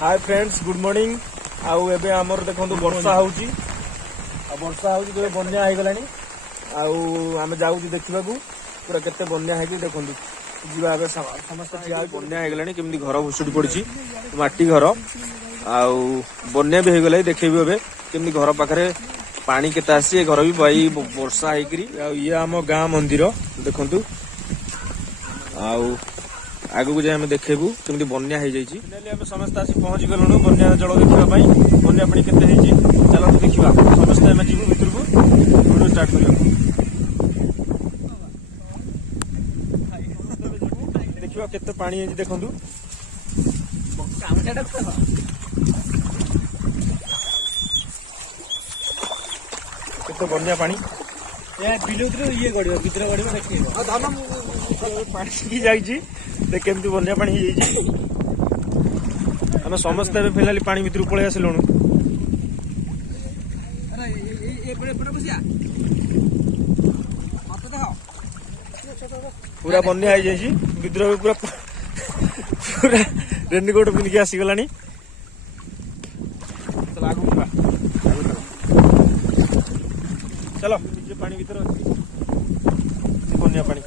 Hi friends good morning. आउ एबे हमर देखंतु वर्षा होउची वर्षा होउची तो बन्या आइ गलानी। आउ आमे जाउची देखिबाकू पूरा केते बन्या है कि देखंतु जीवा एबे समस्त ठिया बन्या आइ गलानी। केमदी घर भुसुडी पड़ची माटी घर आउ बन्या भी हे गलाई। देखिबे एबे केमदी घर पाखरे पानी केते आसी घर भी बाई वर्षा हेकरी। आ ये हम गाँ मंदिर देखंतु आउ आगु को जाए देखेबू केमती बन्या हो जाइए। समस्त आसी पहुंची गलुणु बन्या जल देखापी बन्या पानी केते होइछि। चलो देखा समस्त आम जीवु भितर को वीडियो स्टार्ट करियो। देखिबा केते पानी है देखंतु केते बन्या पानी ये गड़ियो भितर गड़ियो देखिबो धन पानी की जाइछि। देख केमती बन्या पानी हो जाइए। आम समस्त फिलहाल पानी भितर पलि आसलुणु। पूरा बन्या हो जाइए भितर पूरा पूरा रेनकोट पिंधिकी आसीगला। चलो पानी भितर बन्या पानी